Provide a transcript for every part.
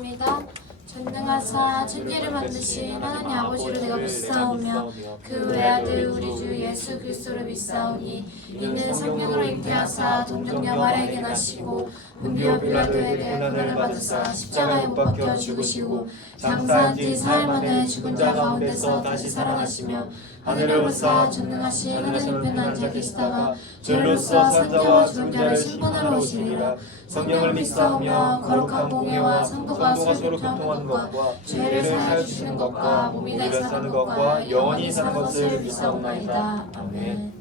믿습니다. 전능하사 천지를 만드신 하나님 아버지를 내가 믿사오며 그 외아들 우리 주 예수 그리스도를 믿사오니 이는 성령으로 잉태하사 동정녀 마리아에게 나시고 본디오 빌라도에게 고난을 받으사 십자가에 못 박혀 죽으시고 장사한 지 사흘 만에 죽은 자 가운데서 다시 살아나시며 하늘에 오르사 전능하신 하나님 편에 앉아 계시다가 주로서 산자와 죽은 자를 심판하러 오시리라. 성령을 믿사오며 거룩한 공예와 성도가 서로 교통하는 것과 죄를 사하여 주시는 것과 몸이 다시 사는 것과 영원히 사는 것을 믿사옵나이다. 아멘.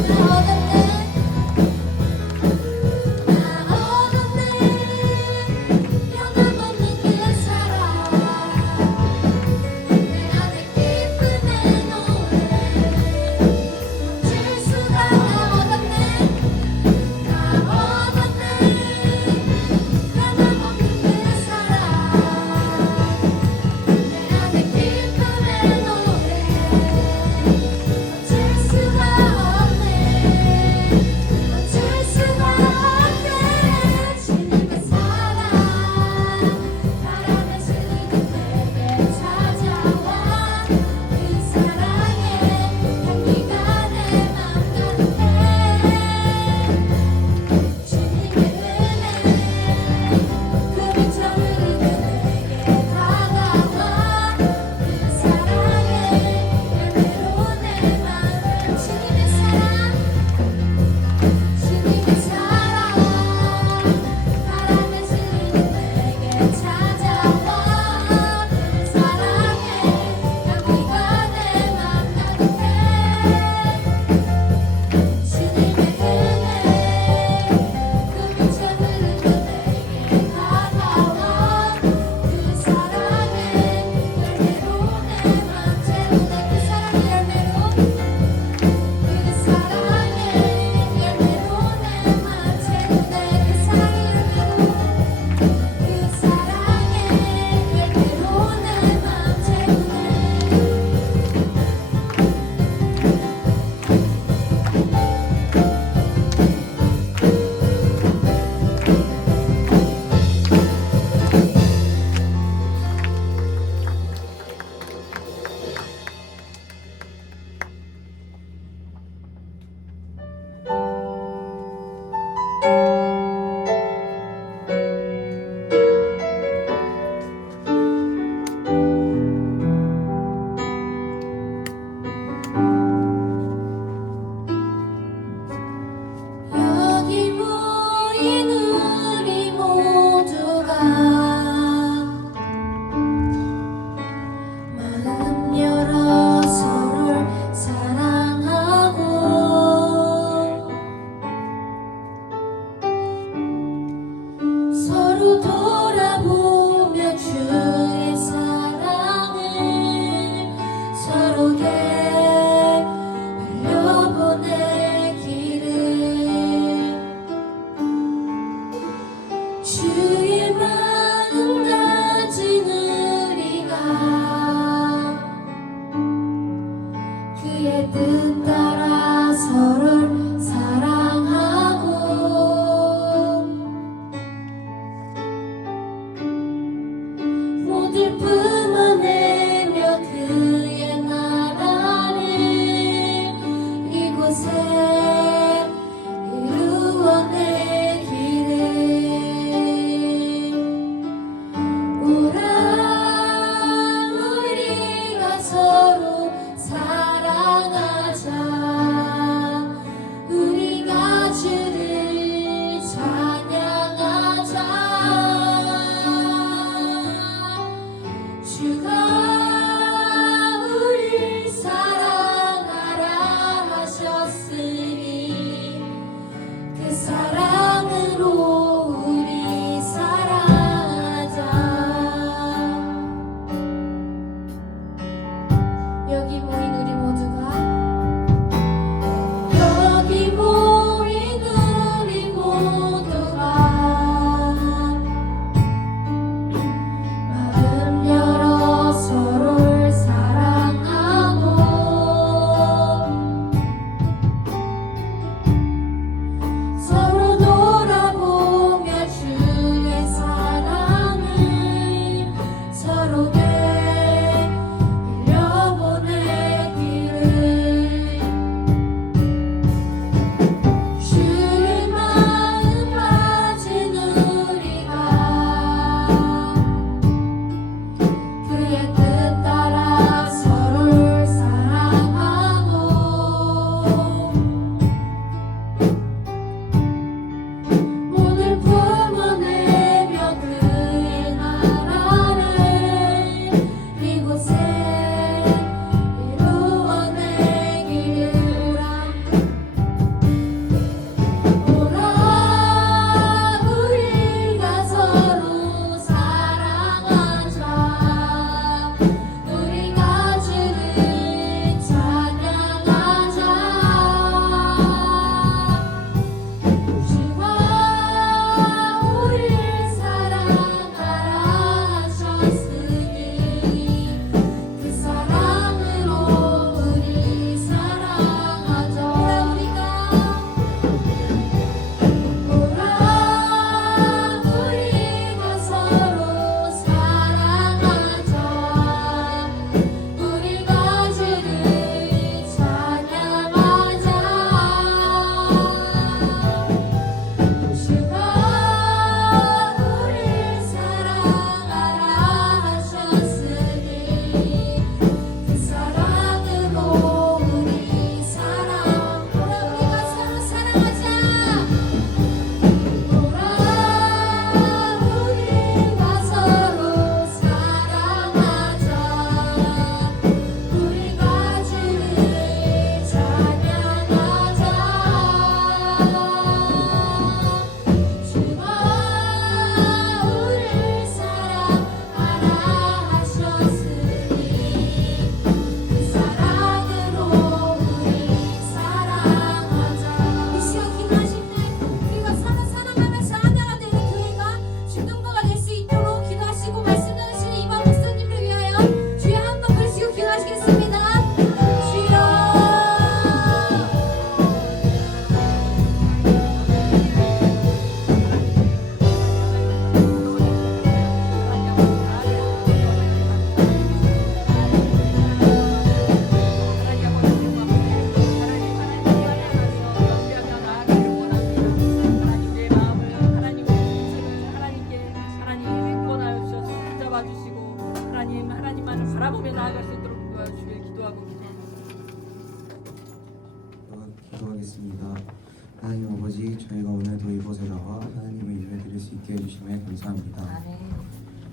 멈출 수가 없네 하나님 아버지, 저희가 오늘도 이곳에 나와 하나님을 예배드릴 수 있게 해주심에 감사합니다. 아멘.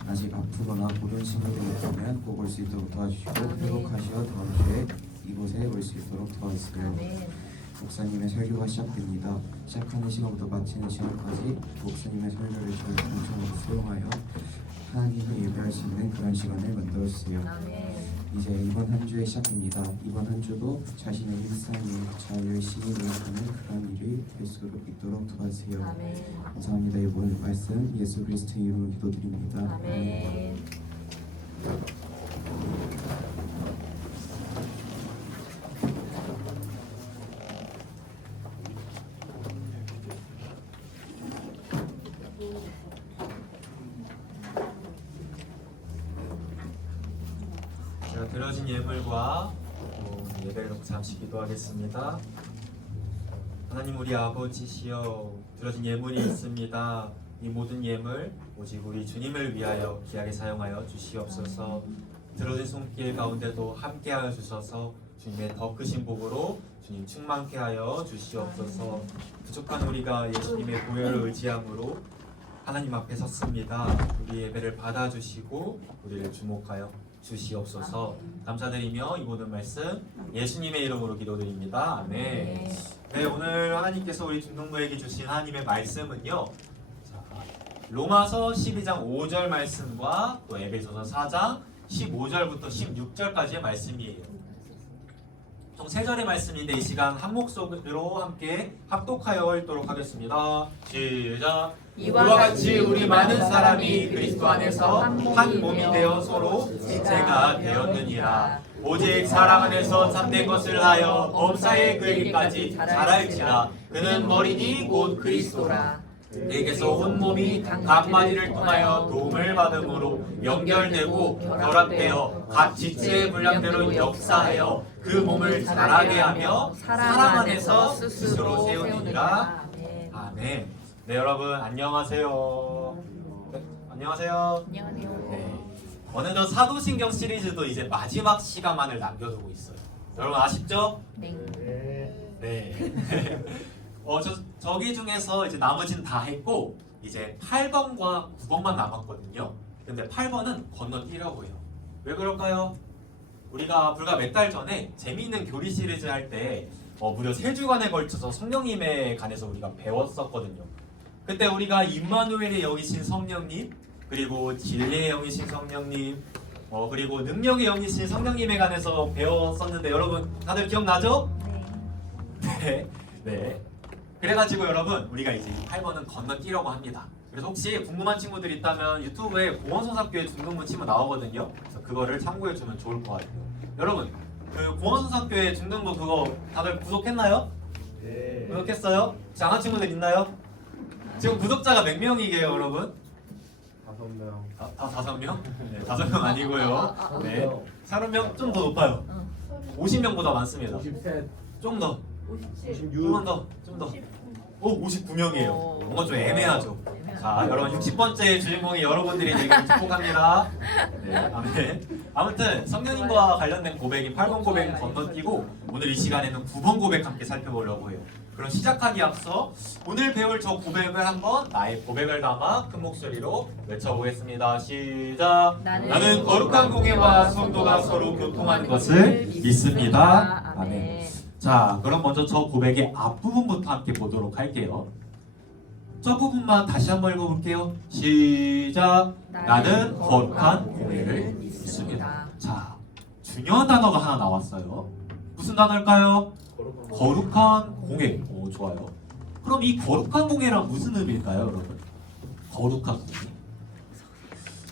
아직 아프거나 고된 친구들이 있다면 꼭 올 수 있도록 도와주시고 회복하시어 다음 주에 이곳에 올 수 있도록 도와주세요. 아멘. 목사님의 설교가 시작됩니다. 시작하는 시간부터 마치는 시간까지 목사님의 설교를 저희 공청으로 수용하여 하나님을 예배할 수 있는 그런 시간을 만들어주세요. 아멘. 이제 이번 한 주의 시작입니다. 이번 한 주도 자신의 일상에 잘 열심히 노력하는 그런 일을 할 수 있도록 도와주세요. 아멘. 감사합니다. 이번 말씀 예수 그리스도의 이름으로 기도드립니다. 아멘. 제가 드려진 예물과 예배를 놓고 잠시 기도하겠습니다. 하나님 우리 아버지시여, 드려진 예물이 있습니다. 이 모든 예물 오직 우리 주님을 위하여 귀하게 사용하여 주시옵소서. 들어진 손길 가운데도 함께하여 주셔서 주님의 더 크신 복으로 주님 충만케 하여 주시옵소서. 부족한 우리가 예수님의 보혈을 의지함으로 하나님 앞에 섰습니다. 우리 예배를 받아주시고 우리를 주목하여 주시옵소서. 감사드리며 이 모든 말씀 예수님의 이름으로 기도드립니다. 아멘. 네, 오늘 하나님께서 우리 중동부에게 주신 하나님의 말씀은요, 자, 로마서 12장 5절 말씀과 또 에베소서 4장 15절부터 16절까지의 말씀이에요. 총 3절의 말씀인데 이 시간 한 목소리로 함께 합독하여 읽도록 하겠습니다. 시작. 이와 같이 우리 많은 사람이 그리스도 안에서 한 몸이 되어 서로 지체가 되었느니라. 오직 사랑 안에서 참된 것을 하여 범사에 그에게까지 자랄지라. 그는 머리니 곧 그리스도라. 내게서 온 몸이 각 마디를 통하여 도움을 받음으로 연결되고 결합되어 각 지체의 분량대로 역사하여 그 몸을 자라게 하며 사랑 안에서 스스로 세우니라. 아멘. 네, 여러분 안녕하세요. 네, 안녕하세요. 안녕하세요. 네. 어느덧 사도신경 시리즈도 이제 마지막 시간만을 남겨두고 있어요. 여러분 아쉽죠? 네. 네. 저기 중에서 이제 나머지는 다 했고 이제 8번과 9번만 남았거든요. 근데 8번은 건너뛰려고 해요. 왜 그럴까요? 우리가 불과 몇 달 전에 재미있는 교리 시리즈 할 때 무려 3주간에 걸쳐서 성령님에 관해서 우리가 배웠었거든요. 그때 우리가 임마누엘의 영이신 성령님, 그리고 진리의 영이신 성령님, 그리고 능력의 영이신 성령님에 관해서 배웠었는데 여러분 다들 기억나죠? 네. 네. 그래가지고 여러분 우리가 이제 8번은 건너뛰려고 합니다. 그래서 혹시 궁금한 친구들 있다면 유튜브에 공원소사교회 중등부 치면 나오거든요. 그래서 그거를 참고해주면 좋을 것 같아요. 여러분 그 공원소사교회 중등부 그거 다들 구독했나요? 네. 구독했어요? 장학 친구들 있나요? 지금 구독자가 몇 명이게요, 여러분? 5명. 다 5명? 네, 5명 아니고요. 네, 30명 좀 더 높아요. 50명보다 많습니다. 53. 좀 더. 56. 조금만 더. 좀 더. 오, 59명이에요. 뭔가 좀 애매하죠. 자, 여러분 60번째 주인공이 여러분들이 되길 축복합니다. 네, 아멘. 아무튼 성령님과 관련된 고백이 8번 고백 건너뛰고 오늘 이 시간에는 9번 고백 함께 살펴보려고 해요. 그럼 시작하기 앞서 오늘 배울 저 고백을 한번 나의 고백을 담아 큰 목소리로 외쳐보겠습니다. 시작. 나는 거룩한 공예와 성도가 서로 교통하는 것을 믿습니다. 아멘. 자, 그럼 먼저 저 고백의 앞부분부터 함께 보도록 할게요. 저 부분만 다시 한번 읽어볼게요. 시작. 나는 거룩한 공예를 믿습니다. 자, 중요한 단어가 하나 나왔어요. 무슨 단어일까요? 거룩한 공예. 오, 좋아요. 그럼 이 거룩한 공예란 무슨 의미일까요, 여러분? 거룩한 공예.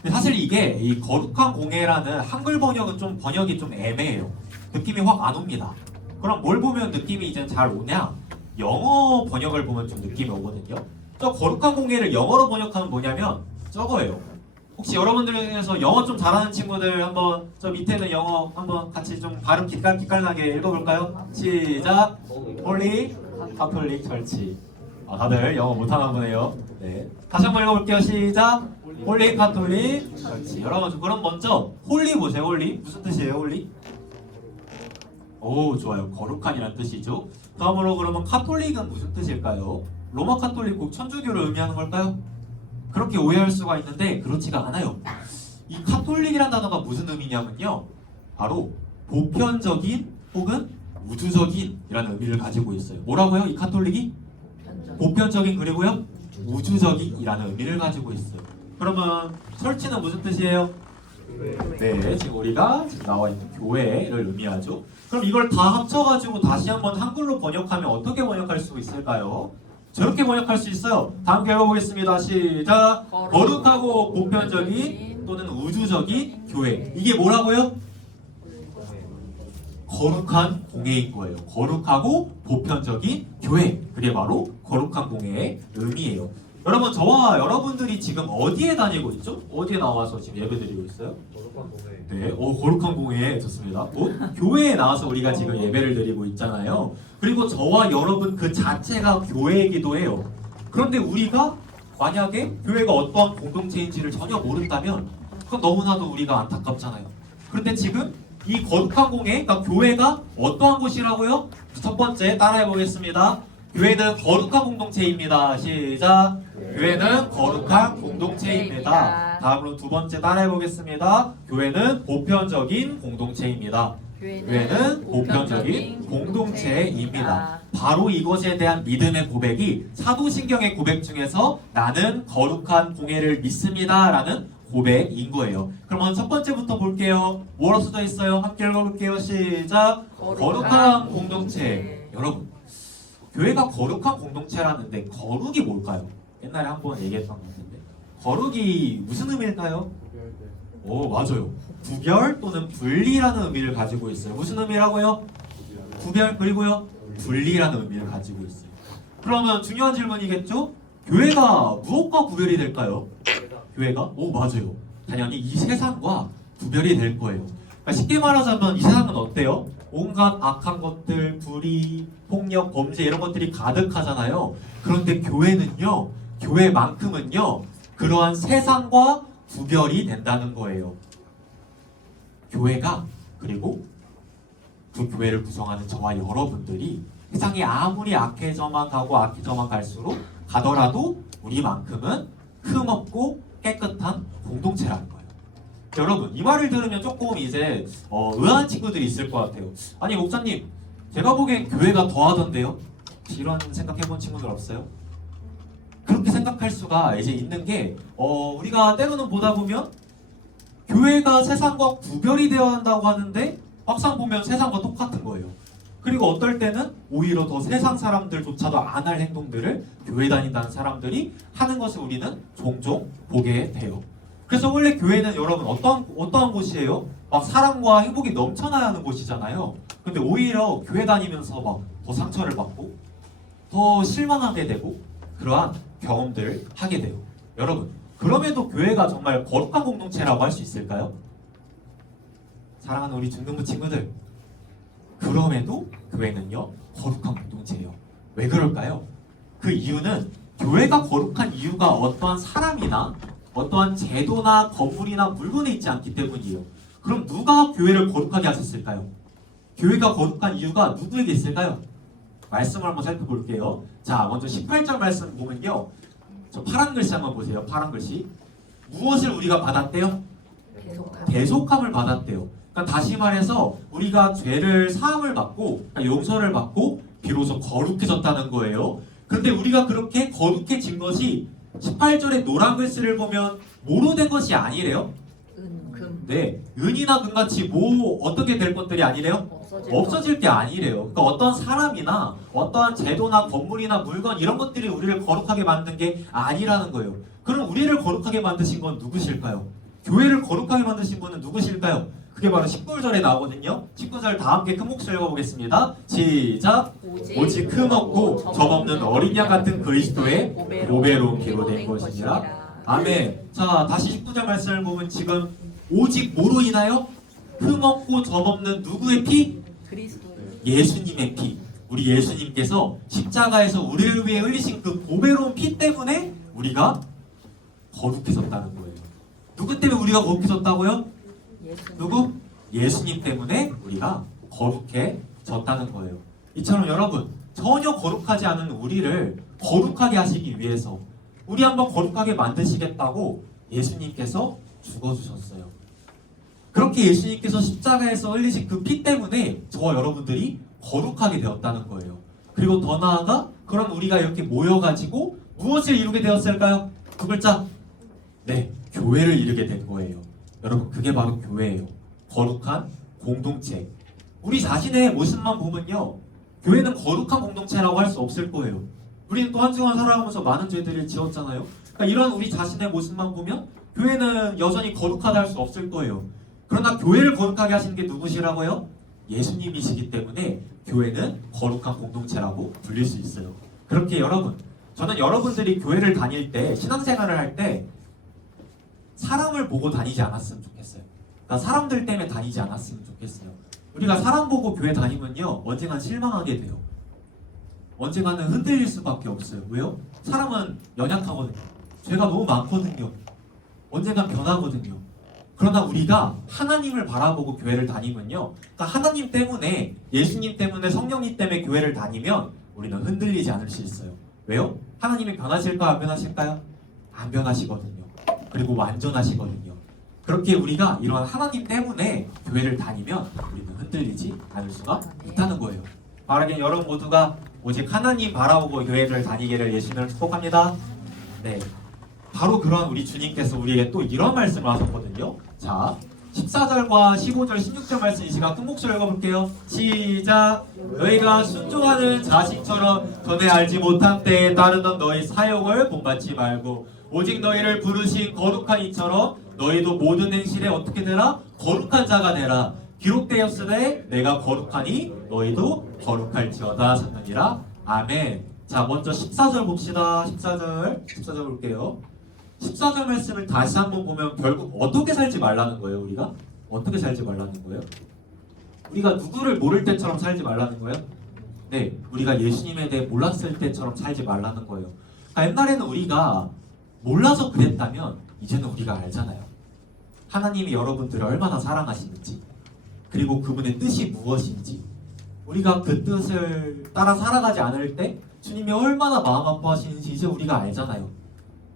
근데 사실 이게 이 거룩한 공예라는 한글 번역은 좀 번역이 좀 애매해요. 느낌이 확 안 옵니다. 그럼 뭘 보면 느낌이 이제 잘 오냐? 영어 번역을 보면 좀 느낌이 오거든요. 저 거룩한 공예를 영어로 번역하면 뭐냐면 저거예요. 혹시 여러분들 중에서 영어 좀 잘하는 친구들 한번 저 밑에는 영어 한번 같이 좀 발음 기깔나게 읽어볼까요? 시작. 홀리 카톨릭 철치. 다들 영어 못하나 보네요. 네. 다시 한번 읽어볼게요. 시작. 홀리 카톨릭 철치. 여러분 그럼 먼저 홀리 보세요. 홀리 무슨 뜻이에요? 홀리? 오, 좋아요. 거룩한이란 뜻이죠. 다음으로 그러면 카톨릭은 무슨 뜻일까요? 로마 카톨릭 꼭 천주교를 의미하는 걸까요? 그렇게 오해할 수가 있는데 그렇지가 않아요. 이 카톨릭이란 단어가 무슨 의미냐면요, 바로 보편적인 혹은 우주적인 이라는 의미를 가지고 있어요. 뭐라고요? 이 카톨릭이? 보편적인 그리고요 우주적인 이라는 의미를 가지고 있어요. 그러면 철치는 무슨 뜻이에요? 네, 지금 우리가 지금 나와 있는 교회를 의미하죠. 그럼 이걸 다 합쳐가지고 다시 한번 한글로 번역하면 어떻게 번역할 수 있을까요? 저렇게 번역할 수 있어요. 다 함께 읽어보겠습니다. 시작. 거룩하고 보편적인 또는 우주적인 교회. 이게 뭐라고요? 거룩한 공예인 거예요. 거룩하고 보편적인 교회. 그게 바로 거룩한 공예의 의미예요. 여러분, 저와 여러분들이 지금 어디에 다니고 있죠? 어디에 나와서 지금 예배드리고 있어요? 네, 거룩한 공예 좋습니다. 곧 교회에 나와서 우리가 지금 예배를 드리고 있잖아요. 그리고 저와 여러분 그 자체가 교회이기도 해요. 그런데 우리가 만약에 교회가 어떠한 공동체인지를 전혀 모른다면 그건 너무나도 우리가 안타깝잖아요. 그런데 지금 이 거룩한 공예, 그러니까 교회가 어떠한 곳이라고요? 첫 번째 따라해 보겠습니다. 교회는 거룩한 공동체입니다. 시작. 교회는 거룩한 공동체입니다. 다음으로 두 번째 따라해 보겠습니다. 교회는 보편적인 공동체입니다. 교회는 보편적인 공동체입니다. 바로 이것에 대한 믿음의 고백이 사도신경의 고백 중에서 나는 거룩한 공예를 믿습니다 라는 고백인 거예요. 그러면 첫 번째부터 볼게요. 뭐라고 써져 있어요? 함께 읽어볼게요. 시작. 거룩한 공동체. 여러분, 교회가 거룩한 공동체라는데 거룩이 뭘까요? 옛날에 한번 얘기했던 것 같은데 거룩이 무슨 의미일까요? 오, 맞아요. 구별 또는 분리라는 의미를 가지고 있어요. 무슨 의미라고요? 구별 그리고요 분리라는 의미를 가지고 있어요. 그러면 중요한 질문이겠죠? 교회가 무엇과 구별이 될까요? 교회가? 오, 맞아요. 당연히 이 세상과 구별이 될 거예요. 그러니까 쉽게 말하자면 이 세상은 어때요? 온갖 악한 것들, 불의, 폭력, 범죄 이런 것들이 가득하잖아요. 그런데 교회는요, 교회만큼은요, 그러한 세상과 구별이 된다는 거예요. 교회가, 그리고 그 교회를 구성하는 저와 여러분들이 세상이 아무리 악해져만 갈수록 가더라도 우리만큼은 흠없고 깨끗한 공동체라는 거예요. 여러분, 이 말을 들으면 조금 이제 의아한 친구들이 있을 것 같아요. 아니, 목사님, 제가 보기엔 교회가 더하던데요? 이런 생각해본 친구들 없어요? 그렇게 생각할 수가 이제 있는 게 우리가 때로는 보다 보면 교회가 세상과 구별이 되어야 한다고 하는데 막상 보면 세상과 똑같은 거예요. 그리고 어떨 때는 오히려 더 세상 사람들조차도 안 할 행동들을 교회 다닌다는 사람들이 하는 것을 우리는 종종 보게 돼요. 그래서 원래 교회는 여러분 어떠한 곳이에요? 막 사랑과 행복이 넘쳐나야 하는 곳이잖아요. 근데 오히려 교회 다니면서 막 더 상처를 받고 더 실망하게 되고 그러한 경험들을 하게 돼요. 여러분, 그럼에도 교회가 정말 거룩한 공동체라고 할 수 있을까요? 사랑하는 우리 중등부 친구들, 그럼에도 교회는요 거룩한 공동체예요. 왜 그럴까요? 그 이유는 교회가 거룩한 이유가 어떠한 사람이나 어떠한 제도나 건물이나 물건에 있지 않기 때문이에요. 그럼 누가 교회를 거룩하게 하셨을까요? 교회가 거룩한 이유가 누구에게 있을까요? 말씀을 한번 살펴볼게요. 자, 먼저 18절 말씀 보면요, 저 파란 글씨 한번 보세요. 파란 글씨. 무엇을 우리가 받았대요? 대속함을 받았대요. 그러니까 다시 말해서 우리가 죄를 사함을 받고, 그러니까 용서를 받고 비로소 거룩해졌다는 거예요. 그런데 우리가 그렇게 거룩해진 것이 18절의 노란 글씨를 보면 뭐로 된 것이 아니래요? 네, 은이나 금같이 어떻게 될 것들이 아니래요? 없어질 게 아니래요. 그러니까 어떤 사람이나 어떠한 제도나 건물이나 물건 이런 것들이 우리를 거룩하게 만든 게 아니라는 거예요. 그럼 우리를 거룩하게 만드신 건 누구실까요? 교회를 거룩하게 만드신 분은 누구실까요? 그게 바로 19절에 나오거든요. 19절 다 함께 큰 목소리로 읽어보겠습니다. 시작! 오직 흠없고 점없는 어린 양 같은 그리스도의 보배로운 피로 된 것이니라. 아멘. 자, 다시 19절 말씀을 보면 지금 오직 뭐로 인하여? 흠없고 점없는 누구의 피? 예수님의 피. 우리 예수님께서 십자가에서 우리를 위해 흘리신 그 보배로운 피 때문에 우리가 거룩해졌다는 거예요. 누구 때문에 우리가 거룩해졌다고요? 누구? 예수님 때문에 우리가 거룩해졌다는 졌다는 거예요. 이처럼 여러분, 전혀 거룩하지 않은 우리를 거룩하게 하시기 위해서, 우리 한번 거룩하게 만드시겠다고 예수님께서 죽어주셨어요. 그렇게 예수님께서 십자가에서 흘리신 그 피 때문에 저와 여러분들이 거룩하게 되었다는 거예요. 그리고 더 나아가 그런 우리가 이렇게 모여가지고 무엇을 이루게 되었을까요? 두 글자. 네, 교회를 이루게 된 거예요. 여러분, 그게 바로 교회예요. 거룩한 공동체. 우리 자신의 모습만 보면요, 교회는 거룩한 공동체라고 할 수 없을 거예요. 우리는 또 한 주간 살아가면서 많은 죄들을 지었잖아요. 그러니까 이런 우리 자신의 모습만 보면 교회는 여전히 거룩하다 할 수 없을 거예요. 그러나 교회를 거룩하게 하시는 게 누구시라고요? 예수님이시기 때문에 교회는 거룩한 공동체라고 불릴 수 있어요. 그렇게 여러분, 저는 여러분들이 교회를 다닐 때, 신앙생활을 할 때 사람을 보고 다니지 않았으면 좋겠어요. 그러니까 사람들 때문에 다니지 않았으면 좋겠어요. 우리가 사람 보고 교회 다니면요, 언젠간 실망하게 돼요. 언젠가는 흔들릴 수밖에 없어요. 왜요? 사람은 연약하거든요. 죄가 너무 많거든요. 언젠간 변하거든요. 그러나 우리가 하나님을 바라보고 교회를 다니면요, 그러니까 하나님 때문에, 예수님 때문에, 성령님 때문에 교회를 다니면 우리는 흔들리지 않을 수 있어요. 왜요? 하나님이 변하실까요? 안 변하실까요? 안 변하시거든요. 그리고 완전하시거든요. 그렇게 우리가 이런 하나님 때문에 교회를 다니면 우리는 흔들리지 않을 수가 있다는 거예요. 바라긴 여러분 모두가 오직 하나님 바라보고 교회를 다니기를 예수님을 축복합니다. 네, 바로 그런 우리 주님께서 우리에게 또 이런 말씀을 하셨거든요. 자, 14절과 15절, 16절 말씀 이 시간 큰 목소리로 읽어볼게요. 시작! 너희가 순종하는 자식처럼 전에 알지 못한 때에 따르던 너희 사역을 본받지 말고 오직 너희를 부르신 거룩한 이처럼 너희도 모든 행실에 어떻게 되라? 거룩한 자가 되라. 기록되었으되 내가 거룩하니 너희도 거룩할지어다 하셨느니라. 아멘. 자, 먼저 14절 봅시다. 14절 볼게요. 14절 말씀을 다시 한번 보면 결국 어떻게 살지 말라는 거예요. 우리가 어떻게 살지 말라는 거예요? 우리가 누구를 모를 때처럼 살지 말라는 거예요? 네, 우리가 예수님에 대해 몰랐을 때처럼 살지 말라는 거예요. 그러니까 옛날에는 우리가 몰라서 그랬다면 이제는 우리가 알잖아요. 하나님이 여러분들을 얼마나 사랑하시는지, 그리고 그분의 뜻이 무엇인지, 우리가 그 뜻을 따라 살아가지 않을 때 주님이 얼마나 마음 아파하시는지 이제 우리가 알잖아요.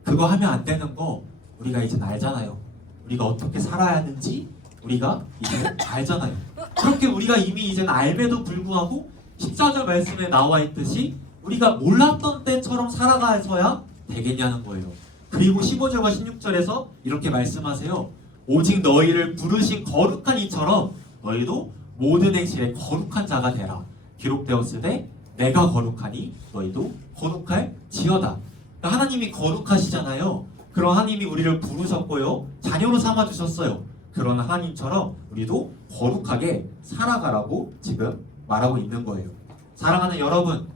그거 하면 안 되는 거 우리가 이제 알잖아요. 우리가 어떻게 살아야 하는지 우리가 이제 알잖아요. 그렇게 우리가 이미 이제는 알매도 불구하고 14절 말씀에 나와 있듯이 우리가 몰랐던 때처럼 살아가서야 되겠냐는 거예요. 그리고 15절과 16절에서 이렇게 말씀하세요. 오직 너희를 부르신 거룩한 이처럼 너희도 모든 행실에 거룩한 자가 되라. 기록되었으되 내가 거룩하니 너희도 거룩할지어다. 그러니까 하나님이 거룩하시잖아요. 그런 하나님이 우리를 부르셨고요, 자녀로 삼아주셨어요. 그런 하나님처럼 우리도 거룩하게 살아가라고 지금 말하고 있는 거예요. 사랑하는 여러분,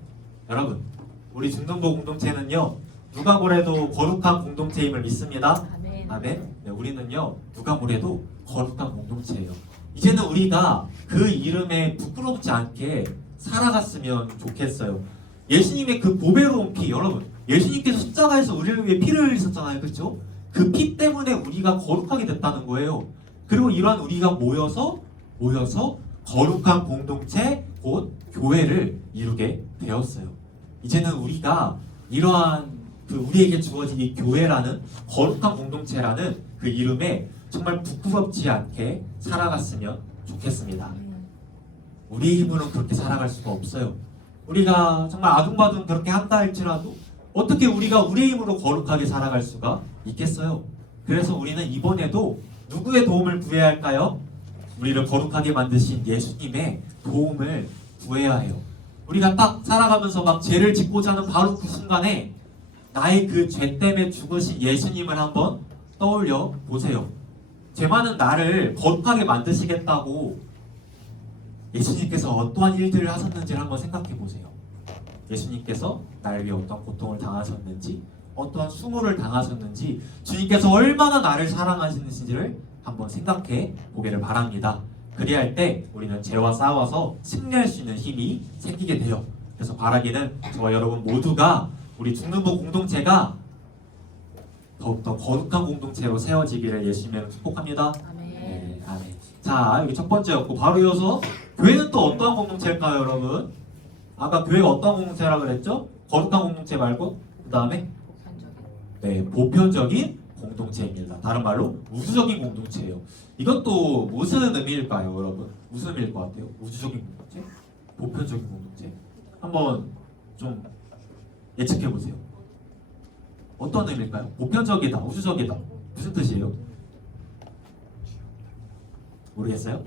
우리 중등부 공동체는요, 누가 뭐래도 거룩한 공동체임을 믿습니다. 아멘. 네, 우리는요, 누가 뭐래도 거룩한 공동체예요. 이제는 우리가 그 이름에 부끄럽지 않게 살아갔으면 좋겠어요. 예수님의 그 보배로운 피, 여러분, 예수님께서 십자가에서 우리를 위해 피를 흘리셨잖아요. 그렇죠? 그 피 때문에 우리가 거룩하게 됐다는 거예요. 그리고 이러한 우리가 모여서 거룩한 공동체, 곧 교회를 이루게 되었어요. 이제는 우리가 이러한 우리에게 주어진 이 교회라는 거룩한 공동체라는 그 이름에 정말 부끄럽지 않게 살아갔으면 좋겠습니다. 우리 힘으로는 그렇게 살아갈 수가 없어요. 우리가 정말 아둥바둥 그렇게 한다 할지라도 어떻게 우리가 우리 힘으로 거룩하게 살아갈 수가 있겠어요? 그래서 우리는 이번에도 누구의 도움을 구해야 할까요? 우리를 거룩하게 만드신 예수님의 도움을 구해야 해요. 우리가 딱 살아가면서 막 죄를 짓고자 하는 바로 그 순간에 나의 그 죄 때문에 죽으신 예수님을 한번 떠올려 보세요. 죄 많은 나를 거룩하게 만드시겠다고 예수님께서 어떠한 일들을 하셨는지를 한번 생각해 보세요. 예수님께서 나를 위해 어떤 고통을 당하셨는지, 어떠한 수모를 당하셨는지, 주님께서 얼마나 나를 사랑하시는지를 한번 생각해 보기를 바랍니다. 그리할 할 때 우리는 죄와 싸워서 승리할 수 있는 힘이 생기게 돼요. 그래서 바라기는 저와 여러분 모두가 우리 중등부 공동체가 더욱더 거룩한 공동체로 세워지기를 예수님으로 축복합니다. 아멘. 네, 아멘. 자, 여기 첫 번째였고 바로 이어서 교회는 또 어떠한 공동체일까요, 여러분? 아까 교회가 어떠한 공동체라 그랬죠? 거룩한 공동체 말고 그 다음에 네, 보편적인 공동체입니다. 다른 말로 우주적인 공동체예요. 이것도 무슨 의미일까요, 여러분? 무슨 의미일 것 같아요? 우주적인 공동체? 보편적인 공동체? 한번 좀 예측해 보세요. 어떤 의미일까요? 보편적이다, 우주적이다. 무슨 뜻이에요? 모르겠어요?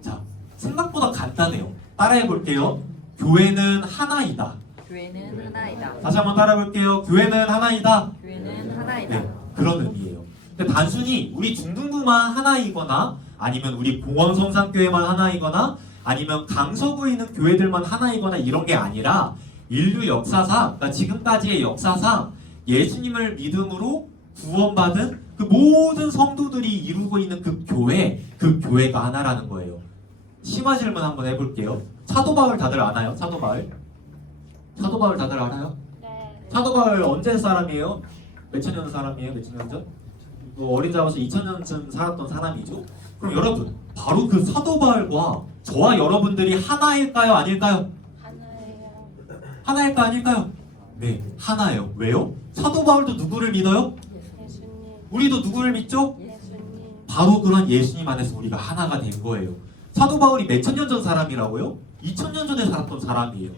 자, 생각보다 간단해요. 따라해 볼게요. 교회는 하나이다. 교회는 하나이다. 다시 한번 따라해 볼게요. 교회는 하나이다. 교회는 하나이다. 네, 그런 의미예요. 근데 단순히 우리 중등부만 하나이거나 아니면 우리 봉헌성산교회만 하나이거나 아니면 강서구에 있는 교회들만 하나이거나 이런 게 아니라 인류 역사상, 그러니까 지금까지의 역사상 예수님을 믿음으로 구원받은 그 모든 성도들이 이루고 있는 그 교회가 하나라는 거예요. 심화 질문 한번 해볼게요. 사도 바울 다들 아나요? 사도 바울? 사도 바울 다들 알아요? 네. 사도 바울 언제 사람이에요? 몇천 년 사람이에요? 몇천 년 전? 어린 자로서 2000년쯤 살았던 사람이죠. 그럼 여러분, 바로 그 사도 바울과 저와 여러분들이 하나일까요? 아닐까요? 하나예요. 하나일까 아닐까요? 네, 하나예요. 왜요? 사도 바울도 누구를 믿어요? 예수님. 우리도 누구를 믿죠? 예수님. 바로 그런 예수님 안에서 우리가 하나가 된 거예요. 사도 바울이 몇천 년 전 사람이라고요? 2000년 전에 살았던 사람이에요.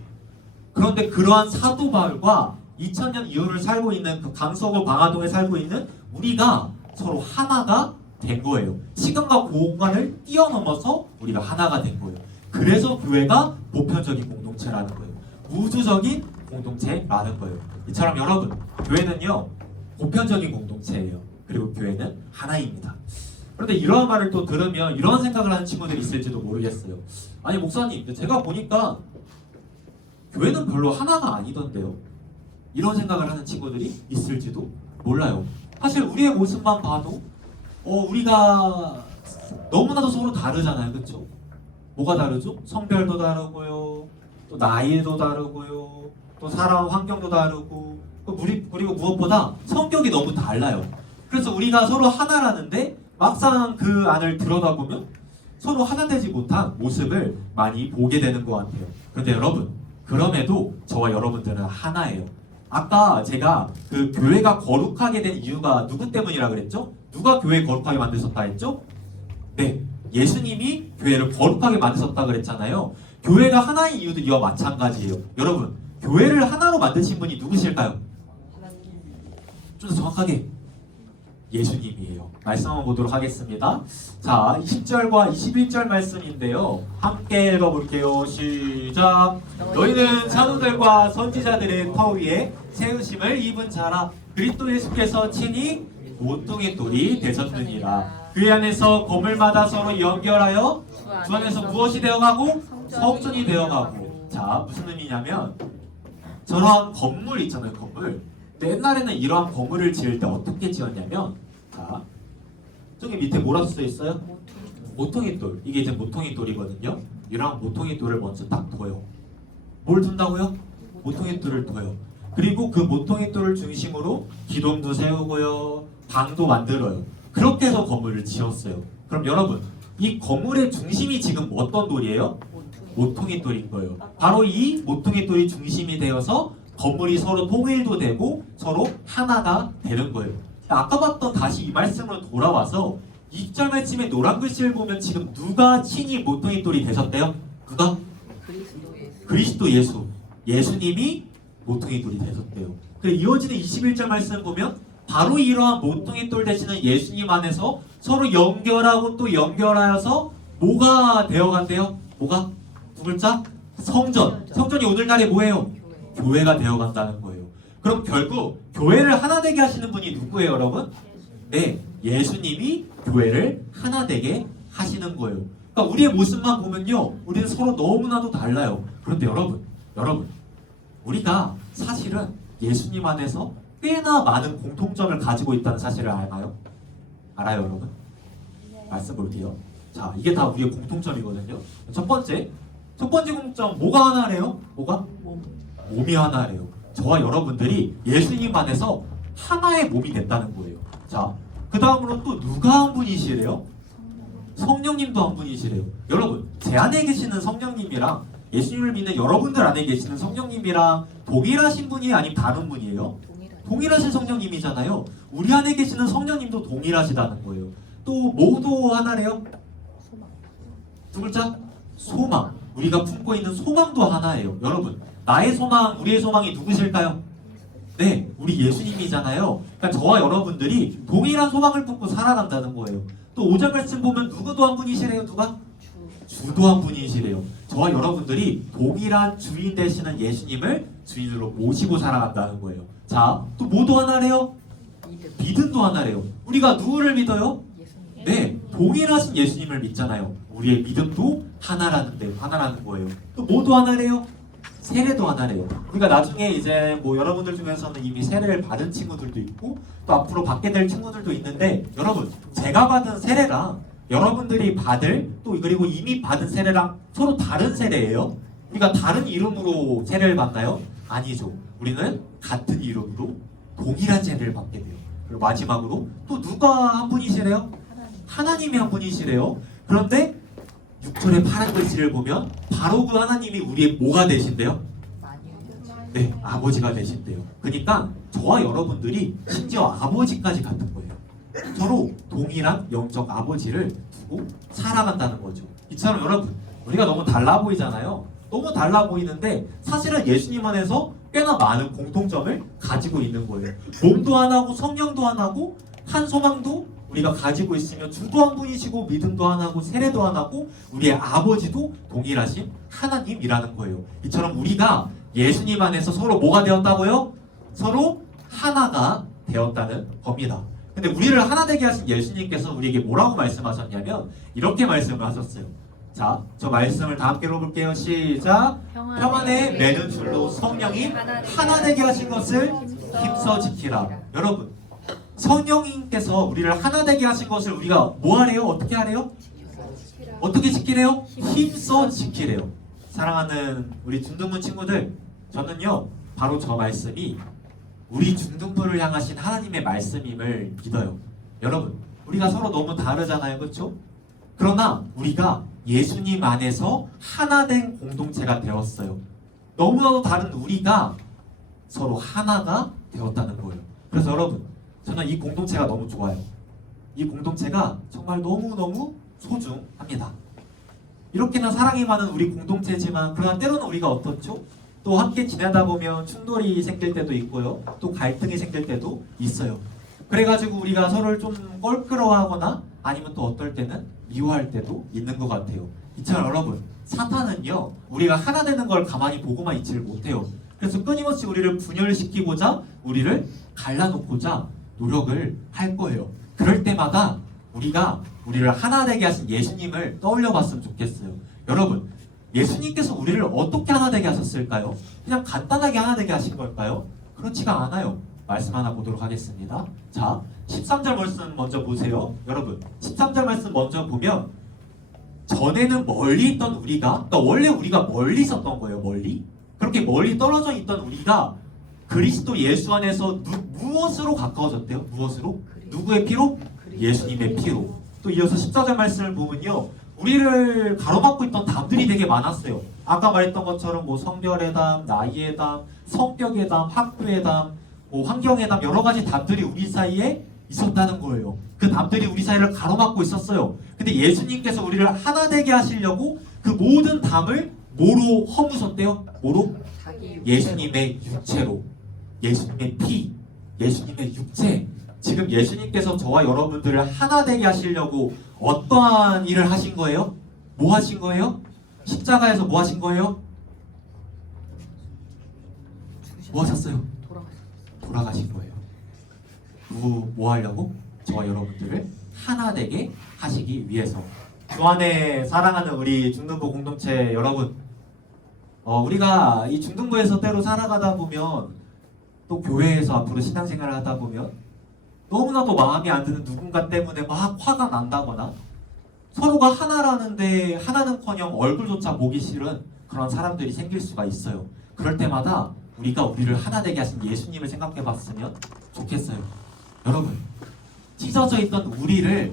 그런데 그러한 사도 바울과 2000년 이후를 살고 있는 그 강서구 방화동에 살고 있는 우리가 서로 하나가 된 거예요. 시간과 공간을 뛰어넘어서 우리가 하나가 된 거예요. 그래서 교회가 보편적인 공동체라는 거예요. 우주적인 공동체라는 거예요. 이처럼 여러분, 교회는요 보편적인 공동체예요. 그리고 교회는 하나입니다. 그런데 이러한 말을 또 들으면 이런 생각을 하는 친구들이 있을지도 모르겠어요. 아니 목사님, 제가 보니까 교회는 별로 하나가 아니던데요. 이런 생각을 하는 친구들이 있을지도 몰라요. 사실 우리의 모습만 봐도 우리가 너무나도 서로 다르잖아요. 그렇죠? 뭐가 다르죠? 성별도 다르고요. 또 나이도 다르고요. 또 살아온 환경도 다르고 그리고 무엇보다 성격이 너무 달라요. 그래서 우리가 서로 하나라는데 막상 그 안을 들여다보면 서로 하나 되지 못한 모습을 많이 보게 되는 것 같아요. 그런데 여러분, 그럼에도 저와 여러분들은 하나예요. 아까 제가 그 교회가 거룩하게 된 이유가 누구 때문이라 그랬죠? 누가 교회 거룩하게 만드셨다 했죠? 네, 예수님이 교회를 거룩하게 만드셨다 그랬잖아요. 교회가 하나인 이유도 이와 마찬가지예요. 여러분, 교회를 하나로 만드신 분이 누구실까요? 좀 더 정확하게 예수님이에요. 말씀 한번 보도록 하겠습니다. 자, 20절과 21절 말씀인데요. 함께 읽어볼게요. 시작. 너희는 사도들과 선지자들의 터 위에 세우심을 입은 자라. 그리스도 예수께서 친히 모퉁이 돌이 되셨느니라. 그 안에서 건물마다 서로 연결하여 주 안에서 무엇이 되어가고 성전이 되어가고. 자, 무슨 의미냐면 저런 건물 있잖아요. 건물. 근데 옛날에는 이러한 건물을 지을 때 어떻게 지었냐면, 자, 저기 밑에 뭐라고 써 있어요? 모퉁이 돌. 이게 이제 모퉁이 돌이거든요. 이러한 모퉁이 돌을 먼저 딱 둬요. 뭘 둔다고요? 모퉁이 돌을 둬요. 그리고 그 모퉁이 돌을 중심으로 기둥도 세우고요, 방도 만들어요. 그렇게 해서 건물을 지었어요. 그럼 여러분, 이 건물의 중심이 지금 어떤 돌이에요? 모퉁이 돌인 거예요. 바로 이 모퉁이 돌이 중심이 되어서 건물이 서로 통일도 되고 서로 하나가 되는 거예요. 아까 봤던 다시 이 말씀으로 돌아와서 2절 말씀의 노란 글씨를 보면 지금 누가 친히 모퉁이 돌이 되셨대요? 누가? 그리스도 예수. 예수님이 모퉁이 돌이 되셨대요. 그리고 이어지는 21절 말씀을 보면 바로 이러한 모퉁이 돌 되시는 예수님 안에서 서로 연결하고 또 연결하여서 뭐가 되어간대요? 뭐가? 두 글자? 성전. 성전이 오늘날에 뭐예요? 교회가 되어간다는 거예요. 그럼 결국 교회를 하나 되게 하시는 분이 누구예요, 여러분? 네, 예수님이 교회를 하나 되게 하시는 거예요. 그러니까 우리의 모습만 보면요, 우리는 서로 너무나도 달라요. 그런데 여러분, 우리가 사실은 예수님 안에서 꽤나 많은 공통점을 가지고 있다는 사실을 알아요? 알아요, 여러분? 말씀 볼게요. 자, 이게 다 우리의 공통점이거든요. 첫 번째 공통점 뭐가 하나래요? 뭐가? 몸이 하나래요. 저와 여러분들이 예수님 안에서 하나의 몸이 됐다는 거예요. 자, 그 다음으로 또 누가 한 분이시래요? 성령님도 한 분이시래요. 여러분, 제 안에 계시는 성령님이랑 예수님을 믿는 여러분들 안에 계시는 성령님이랑 동일하신 분이 아니면 다른 분이에요? 동일하신 성령님이잖아요. 우리 안에 계시는 성령님도 동일하시다는 거예요. 또 뭐도 하나래요? 두 글자? 소망. 우리가 품고 있는 소망도 하나예요. 여러분, 나의 소망, 우리의 소망이 누구실까요? 네, 우리 예수님이잖아요. 그러니까 저와 여러분들이 동일한 소망을 품고 살아간다는 거예요. 또 5절 말씀 보면 누구도 한 분이시래요? 누가? 주도 한 분이시래요. 저와 여러분들이 동일한 주인 되시는 예수님을 주인으로 모시고 살아간다는 거예요. 자, 또 뭐도 하나래요? 믿음도 하나래요. 우리가 누구를 믿어요? 네, 동일하신 예수님을 믿잖아요. 우리의 믿음도 하나라는 거예요. 또 뭐도 하나래요? 세례도 하나래요. 우리가 나중에 이제 뭐 여러분들 중에서는 이미 세례를 받은 친구들도 있고 또 앞으로 받게 될 친구들도 있는데, 여러분, 제가 받은 세례랑 여러분들이 받을 또 그리고 이미 받은 세례랑 서로 다른 세례예요. 우리가 다른 이름으로 세례를 받나요? 아니죠. 우리는 같은 이름으로 동일한 세례를 받게 돼요. 그리고 마지막으로 또 누가 한 분이시래요? 하나님이 한 분이시래요. 그런데 6절의 파란 글씨를 보면 바로 그 하나님이 우리의 뭐가 되신대요? 네, 아버지가 되신대요. 그러니까 저와 여러분들이 심지어 아버지까지 같은 거예요. 서로 동일한 영적 아버지를 두고 살아간다는 거죠. 이처럼 여러분, 우리가 너무 달라 보이잖아요. 너무 달라 보이는데 사실은 예수님 안에서 꽤나 많은 공통점을 가지고 있는 거예요. 몸도 하나고 성령도 하나고 한 소망도 우리가 가지고 있으며 주도 한 분이시고 믿음도 하나고 세례도 하나고 우리의 아버지도 동일하신 하나님이라는 거예요. 이처럼 우리가 예수님 안에서 서로 뭐가 되었다고요? 서로 하나가 되었다는 겁니다. 근데 우리를 하나 되게 하신 예수님께서 우리에게 뭐라고 말씀하셨냐면 이렇게 말씀을 하셨어요. 자, 저 말씀을 다 함께 읽어볼게요. 시작. 평안에 매는 줄로 성령이 하나 되게 하신 것을 힘써 지키라. 여러분, 성령님께서 우리를 하나 되게 하신 것을 우리가 뭐 하래요? 어떻게 하래요? 어떻게 지키래요? 힘써 지키래요. 사랑하는 우리 중등부 친구들, 저는요 바로 저 말씀이 우리 중등부를 향하신 하나님의 말씀임을 믿어요. 여러분, 우리가 서로 너무 다르잖아요, 그렇죠? 그러나 우리가 예수님 안에서 하나 된 공동체가 되었어요. 너무나도 다른 우리가 서로 하나가 되었다는 거예요. 그래서 여러분, 저는 이 공동체가 너무 좋아요. 이 공동체가 정말 너무너무 소중합니다. 이렇게나 사랑이 많은 우리 공동체지만 그러나 때로는 우리가 어떻죠? 또 함께 지내다 보면 충돌이 생길 때도 있고요. 또 갈등이 생길 때도 있어요. 그래가지고 우리가 서로를 좀 껄끄러워하거나 아니면 또 어떨 때는 미워할 때도 있는 것 같아요. 이처럼 여러분, 사탄은요 우리가 하나 되는 걸 가만히 보고만 있지를 못해요. 그래서 끊임없이 우리를 분열시키고자 우리를 갈라놓고자 노력을 할 거예요. 그럴 때마다 우리가 우리를 하나 되게 하신 예수님을 떠올려 봤으면 좋겠어요. 여러분, 예수님께서 우리를 어떻게 하나 되게 하셨을까요? 그냥 간단하게 하나 되게 하신 걸까요? 그렇지가 않아요. 말씀 하나 보도록 하겠습니다. 자, 13절 말씀 먼저 보세요. 여러분, 13절 말씀 먼저 보면 전에는 멀리 있던 우리가, 그러니까 원래 우리가 멀리 있었던 거예요. 멀리. 그렇게 멀리 떨어져 있던 우리가 그리스도 예수 안에서 무엇으로 가까워졌대요? 무엇으로? 누구의 피로? 예수님의 피로. 또 이어서 14절 말씀을 보면요, 우리를 가로막고 있던 담들이 되게 많았어요. 아까 말했던 것처럼 뭐 성별의 담, 나이의 담, 성격의 담, 학교의 담, 뭐 환경의 담, 여러 가지 담들이 우리 사이에 있었다는 거예요. 그 담들이 우리 사이를 가로막고 있었어요. 근데 예수님께서 우리를 하나 되게 하시려고 그 모든 담을 뭐로 허무셨대요? 뭐로? 예수님의 육체로. 예수님의 피, 예수님의 육체. 지금 예수님께서 저와 여러분들을 하나 되게 하시려고 어떠한 일을 하신 거예요? 뭐 하신 거예요? 십자가에서 뭐 하신 거예요? 뭐 하셨어요? 돌아가신 거예요. 뭐 하려고? 저와 여러분들을 하나 되게 하시기 위해서. 주 안에 사랑하는 우리 중등부 공동체 여러분, 우리가 이 중등부에서 때로 살아가다 보면 또 교회에서 앞으로 신앙생활을 하다 보면 너무나도 마음에 안 드는 누군가 때문에 막 화가 난다거나 서로가 하나라는데 하나는커녕 얼굴조차 보기 싫은 그런 사람들이 생길 수가 있어요. 그럴 때마다 우리가 우리를 하나 되게 하신 예수님을 생각해 봤으면 좋겠어요. 여러분, 찢어져 있던 우리를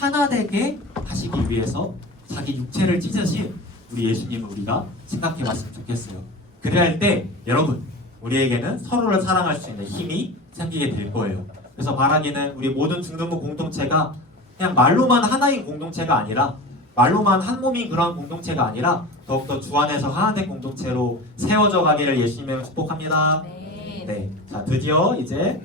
하나 되게 하시기 위해서 자기 육체를 찢으신 우리 예수님을 우리가 생각해 봤으면 좋겠어요. 그래야 할 때 여러분 우리에게는 서로를 사랑할 수 있는 힘이 생기게 될 거예요. 그래서 바라기는 우리 모든 중등부 공동체가 그냥 말로만 하나인 공동체가 아니라 말로만 한 몸인 그런 공동체가 아니라 더욱더 주 안에서 하나된 공동체로 세워져 가기를 예수님의 축복합니다. 네. 네, 자 드디어 이제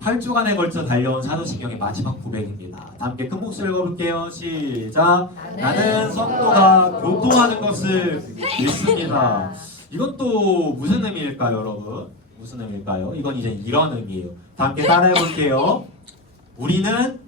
8주간에 걸쳐 달려온 사도신경의 마지막 고백입니다. 다 함께 큰 목소리로 읽어볼게요. 시작. 나는 성도가 교통하는 것을 믿습니다. 이건 또 무슨 의미일까요, 여러분? 무슨 의미일까요? 이건 이제 이런 의미예요. 다 함께 따라해볼게요. 우리는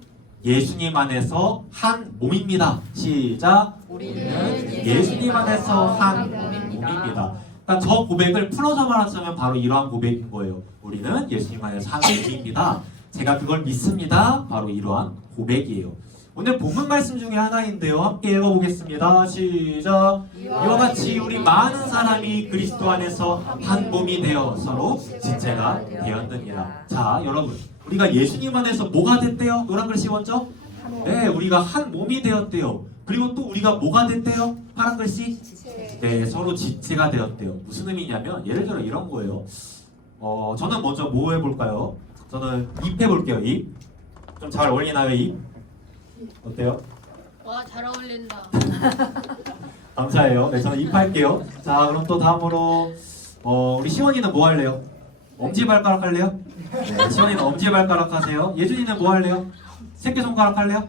예수님 안에서 한 몸입니다. 시작. 우리는 예수님 안에서 한 몸입니다. 그러니까 저 고백을 풀어서 말하자면 바로 이러한 고백인 거예요. 우리는 예수님 안에서 한 몸입니다. 제가 그걸 믿습니다. 바로 이러한 고백이에요. 오늘 본문 말씀 중에 하나인데요. 함께 읽어보겠습니다. 시작. 이와 같이 우리 많은 사람이 그리스도 안에서 한 몸이 되어 서로 지체가 되었느니라. 자, 여러분. 우리가 예수님 안에서 뭐가 됐대요? 노란 글씨 먼저. 네, 우리가 한 몸이 되었대요. 그리고 또 우리가 뭐가 됐대요? 파란 글씨. 네, 서로 지체가 되었대요. 무슨 의미냐면 예를 들어 이런 거예요. 저는 먼저 뭐 해볼까요? 저는 입 해볼게요. 입. 좀 잘 어울리나요, 입? 어때요? 와, 잘 어울린다. 감사해요. 네, 저는 입 할게요. 자, 그럼 또 다음으로 우리 시원이는 뭐 할래요? 엄지발가락 할래요? 네, 시원이는 엄지발가락 하세요. 예준이는 뭐 할래요? 새끼손가락 할래요?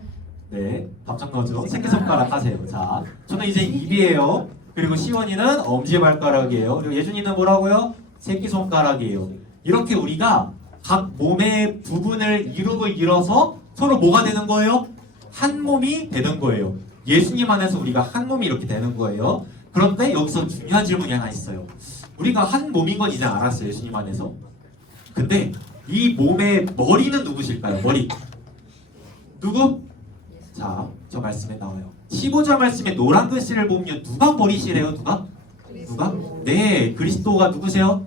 네, 답장 넣어줘. 새끼손가락 하세요. 자, 저는 이제 입이에요. 그리고 시원이는 엄지발가락이에요. 그리고 예준이는 뭐라고요? 새끼손가락이에요. 이렇게 우리가 각 몸의 부분을 이루고 이뤄서 서로 뭐가 되는 거예요? 한 몸이 되는 거예요. 예수님 안에서 우리가 한 몸이 이렇게 되는 거예요. 그런데 여기서 중요한 질문이 하나 있어요. 우리가 한 몸인 건 이제 알았어요. 예수님 안에서. 근데 이 몸의 머리는 누구실까요? 머리. 누구? 자, 저 말씀에 나와요. 15절 말씀에 노란 글씨를 보면 누가 머리시래요? 누가? 누가? 네, 그리스도가 누구세요?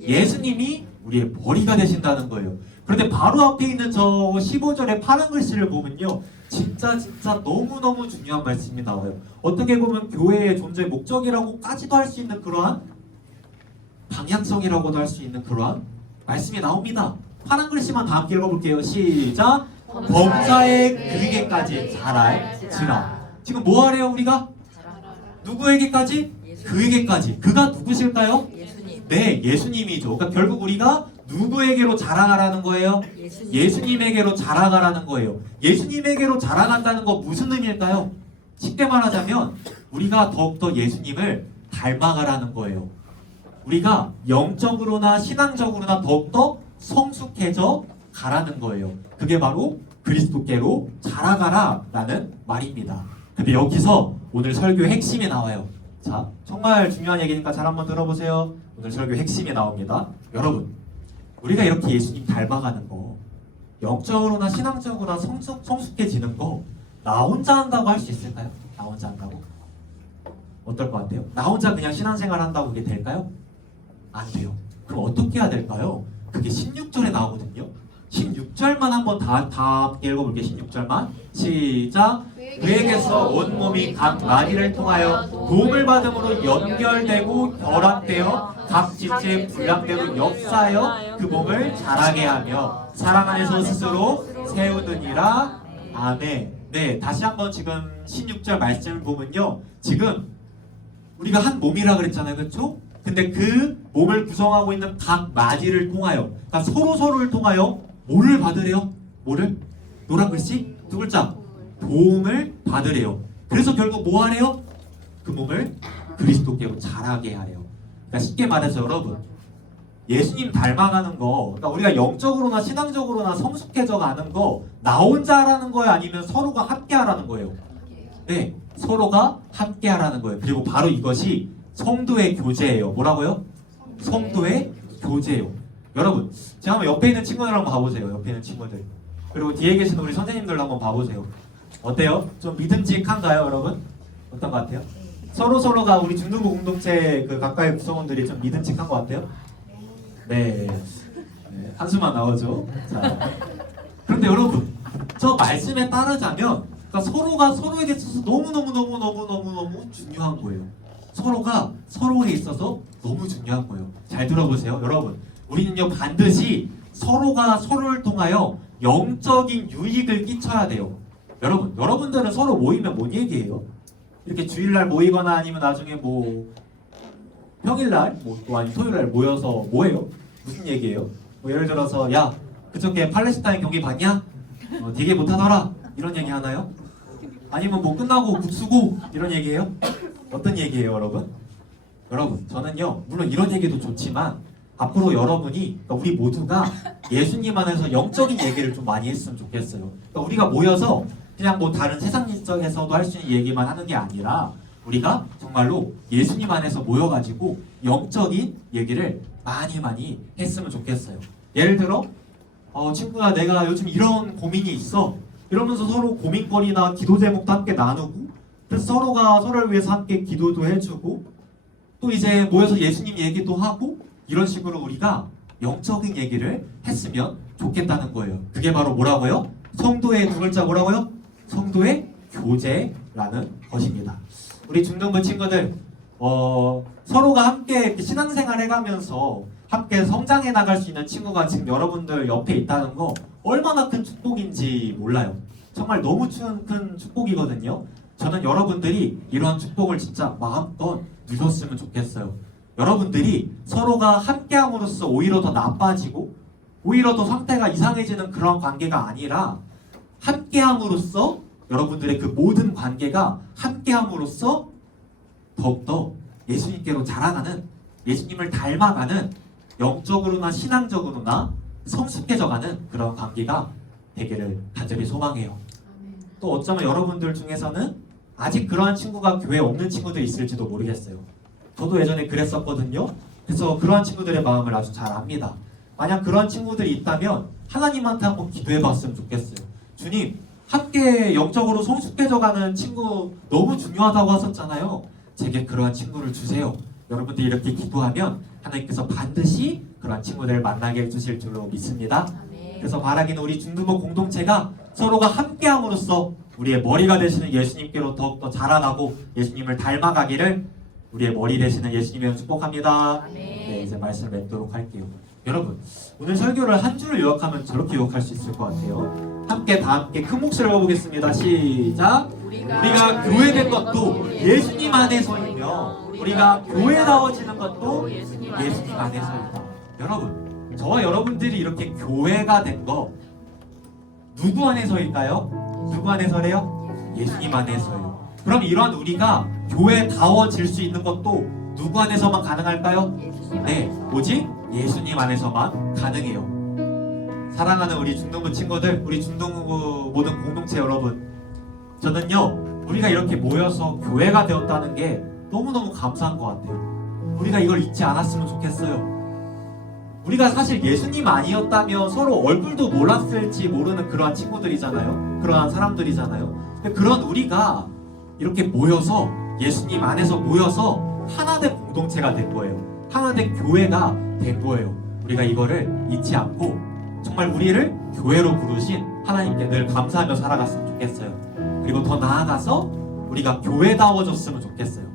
예수님이 우리의 머리가 되신다는 거예요. 그런데 바로 앞에 있는 저 15절의 파란 글씨를 보면요. 진짜 너무너무 중요한 말씀이 나와요. 어떻게 보면 교회의 존재의 목적이라고까지도 할 수 있는 그러한 방향성이라고도 할 수 있는 그러한 말씀이 나옵니다. 파란 글씨만 다 함께 읽어볼게요. 시작. 범사의 그에게까지 자랄지라. 지금 뭐 하래요 우리가? 누구에게까지? 그에게까지. 그가 누구실까요? 예수님. 네, 예수님이죠. 그러니까 결국 우리가 누구에게로 자라가라는 거예요? 예수님에게로 자라가라는 거예요. 예수님에게로 자라간다는 거 무슨 의미일까요? 쉽게 말하자면 우리가 더욱더 예수님을 닮아가라는 거예요. 우리가 영적으로나 신앙적으로나 더욱더 성숙해져 가라는 거예요. 그게 바로 그리스도께로 자라가라라는 말입니다. 근데 여기서 오늘 설교의 핵심이 나와요. 자, 정말 중요한 얘기니까 잘 한번 들어보세요. 오늘 설교의 핵심이 나옵니다. 여러분, 우리가 이렇게 예수님 닮아가는 거, 영적으로나 신앙적으로나 성숙해지는 거 나 혼자 한다고 할 수 있을까요? 나 혼자 한다고? 어떨 것 같아요? 나 혼자 그냥 신앙생활 한다고 그게 될까요? 안 돼요. 그럼 어떻게 해야 될까요? 그게 16절에 나오거든요. 16절만 한번 다 읽어볼게요. 16절만 시작. 그에게서 온몸이 각 마디를 통하여 도움을 받음으로 연결되고 결합되어 각 지체에 분량되고 역사하여 그 몸을 자라게 하며 사랑 안에서 스스로 세우느니라. 아멘. 네, 다시 한번 지금 16절 말씀을 보면요. 지금 우리가 한 몸이라 그랬잖아요. 그렇죠? 근데 그 몸을 구성하고 있는 각 마디를 통하여, 그러니까 서로를 통하여 뭐를 받으래요? 뭐를? 노란 글씨? 두 글자. 도움을 받으래요. 그래서 결국 뭐 하래요? 그 몸을 그리스도께로 자라게 하래요. 그러니까 쉽게 말해서 여러분, 예수님 닮아가는 거, 그러니까 우리가 영적으로나 신앙적으로나 성숙해져 가는 거 나 혼자 하라는 거예요? 아니면 서로가 함께 하라는 거예요? 네, 서로가 함께 하라는 거예요. 그리고 바로 이것이 성도의 교제예요. 뭐라고요? 성도의 교제예요. 여러분, 제가 한번 옆에 있는 친구들 한번 봐보세요. 옆에 있는 친구들. 그리고 뒤에 계신 우리 선생님들 한번 봐보세요. 어때요? 좀 믿음직한가요, 여러분? 어떤 것 같아요? 서로가 우리 중등부 공동체 그 가까이 구성원들이 좀 믿음직한 것 같아요? 네. 한숨만 나오죠. 자. 그런데 여러분, 저 말씀에 따르자면 그러니까 서로가 서로에게 있어서 너무 중요한 거예요. 서로가 서로에 있어서 너무 중요한 거예요. 잘 들어보세요, 여러분. 우리는요 반드시 서로가 서로를 통하여 영적인 유익을 끼쳐야 돼요. 여러분들은 서로 모이면 뭔 얘기예요? 이렇게 주일날 모이거나 아니면 나중에 뭐 평일날 또 아니면 토요일날 모여서 뭐예요? 무슨 얘기예요? 뭐 예를 들어서 야 그저께 팔레스타인 경기 봤냐? 되게 못하더라 이런 얘기 하나요? 아니면 뭐 끝나고 국수고 이런 얘기예요? 어떤 얘기예요, 여러분? 여러분, 저는요 물론 이런 얘기도 좋지만 앞으로 여러분이 그러니까 우리 모두가 예수님 안에서 영적인 얘기를 좀 많이 했으면 좋겠어요. 그러니까 우리가 모여서 그냥 뭐 다른 세상적에서도 할 수 있는 얘기만 하는 게 아니라 우리가 정말로 예수님 안에서 모여가지고 영적인 얘기를 많이 했으면 좋겠어요. 예를 들어 친구야 내가 요즘 이런 고민이 있어 이러면서 서로 고민거리나 기도 제목도 함께 나누고 그래서 서로가 서로를 위해서 함께 기도도 해주고 또 이제 모여서 예수님 얘기도 하고 이런 식으로 우리가 영적인 얘기를 했으면 좋겠다는 거예요. 그게 바로 뭐라고요? 성도의 두 글자 뭐라고요? 성도의 교제라는 것입니다. 우리 중등부 친구들 서로가 함께 신앙생활 해가면서 함께 성장해 나갈 수 있는 친구가 지금 여러분들 옆에 있다는 거 얼마나 큰 축복인지 몰라요. 정말 너무 큰 축복이거든요. 저는 여러분들이 이러한 축복을 진짜 마음껏 누렸으면 좋겠어요. 여러분들이 서로가 함께함으로써 오히려 더 나빠지고 오히려 더 상태가 이상해지는 그런 관계가 아니라 함께함으로써 여러분들의 그 모든 관계가 함께함으로써 더욱더 예수님께로 자라가는 예수님을 닮아가는 영적으로나 신앙적으로나 성숙해져가는 그런 관계가 되기를 간절히 소망해요. 또 어쩌면 여러분들 중에서는 아직 그러한 친구가 교회에 없는 친구들이 있을지도 모르겠어요. 저도 예전에 그랬었거든요. 그래서 그러한 친구들의 마음을 아주 잘 압니다. 만약 그러한 친구들이 있다면 하나님한테 한번 기도해 봤으면 좋겠어요. 주님, 함께 영적으로 성숙해져가는 친구 너무 중요하다고 하셨잖아요. 제게 그러한 친구를 주세요. 여러분들이 이렇게 기도하면 하나님께서 반드시 그러한 친구들을 만나게 해주실 줄로 믿습니다. 그래서 바라기는 우리 중등부 공동체가 서로가 함께함으로써 우리의 머리가 되시는 예수님께로 더욱더 자라나고 예수님을 닮아가기를 우리의 머리 되시는 예수님을 축복합니다. 네, 이제 말씀 맺도록 할게요. 여러분, 오늘 설교를 한 줄을 요약하면 저렇게 요약할 수 있을 것 같아요. 다 함께 큰 목소리로 해보겠습니다. 시작! 우리가 교회된 것도 예수님 안에서이며 우리가 교회다워지는 것도 예수님 안에서이다. 여러분, 저와 여러분들이 이렇게 교회가 된 거 누구 안에서일까요? 누구 안에서래요? 예수님 안에서요. 그럼 이러한 우리가 교회다워질 수 있는 것도 누구 안에서만 가능할까요? 네, 오직 예수님 안에서만 가능해요. 사랑하는 우리 중등부 친구들, 우리 중등부 모든 공동체 여러분, 저는요 우리가 이렇게 모여서 교회가 되었다는 게 너무너무 감사한 것 같아요. 우리가 이걸 잊지 않았으면 좋겠어요. 우리가 사실 예수님 아니었다면 서로 얼굴도 몰랐을지 모르는 그러한 친구들이잖아요. 그러한 사람들이잖아요. 그런 우리가 이렇게 모여서 예수님 안에서 모여서 하나된 공동체가 된 거예요. 하나된 교회가 된 거예요. 우리가 이거를 잊지 않고 정말 우리를 교회로 부르신 하나님께 늘 감사하며 살아갔으면 좋겠어요. 그리고 더 나아가서 우리가 교회다워졌으면 좋겠어요.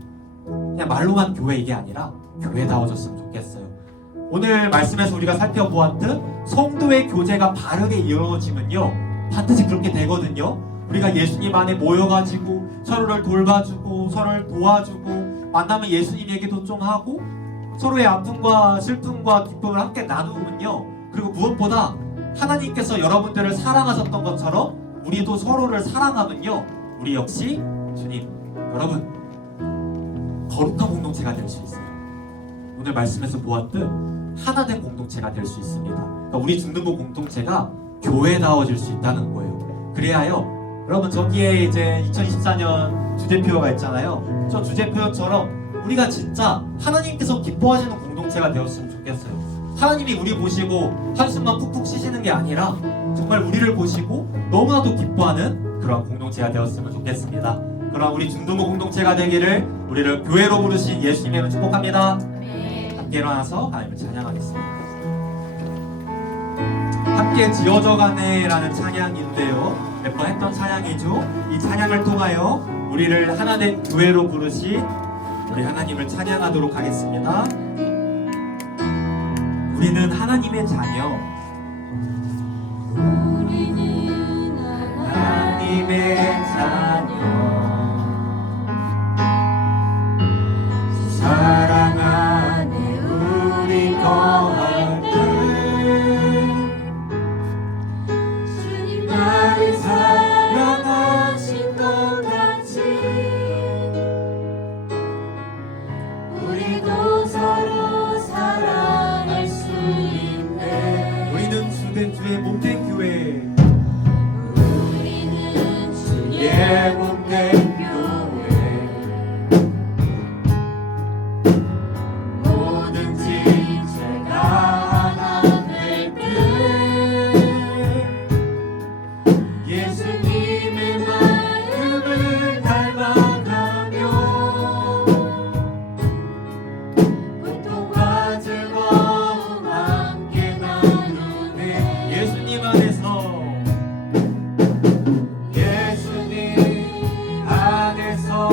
그냥 말로만 교회 이게 아니라 교회다워졌으면 좋겠어요. 오늘 말씀에서 우리가 살펴보았듯 성도의 교제가 바르게 이루어지면요 반드시 그렇게 되거든요. 우리가 예수님 안에 모여가지고 서로를 돌봐주고 서로를 도와주고 만나면 예수님 얘기도 좀 하고 서로의 아픔과 슬픔과 기쁨을 함께 나누면요, 그리고 무엇보다 하나님께서 여러분들을 사랑하셨던 것처럼 우리도 서로를 사랑하면요 우리 역시 주님, 여러분 거룩한 공동체가 될 수 있어요. 오늘 말씀에서 보았듯 하나된 공동체가 될 수 있습니다. 그러니까 우리 중등부 공동체가 교회다워질 수 있다는 거예요. 그래야요 여러분 저기에 이제 2024년 주제표가 있잖아요. 저 주제표처럼 우리가 진짜 하나님께서 기뻐하시는 공동체가 되었으면 좋겠어요. 하나님이 우리 보시고 한숨만 푹푹 쉬시는 게 아니라 정말 우리를 보시고 너무나도 기뻐하는 그런 공동체가 되었으면 좋겠습니다. 그럼 우리 중등부 공동체가 되기를 우리를 교회로 부르신 예수님의 축복합니다. 함께 일어나서 하나님을 찬양하겠습니다. 함께 지어져가네 라는 찬양인데요, 몇 번 했던 찬양이죠. 이 찬양을 통하여 우리를 하나된 교회로 부르신 우리 하나님을 찬양하도록 하겠습니다. 우리는 하나님의 자녀. 우리는 하나님의 자녀. 사랑 안에 우리 거할 때 주님 나를 사랑하신 것 같이 우리도 서로 사랑할 수 있네. 우리는 주된 주의 몸된 교회. 우리는 주의 예 몸된 교회. 뭐든지 제가 하나 될 때 예수님의 말씀을 닮아가며 고통과 즐거움 함께 나누네. 예수님 안에서 예수님 안에서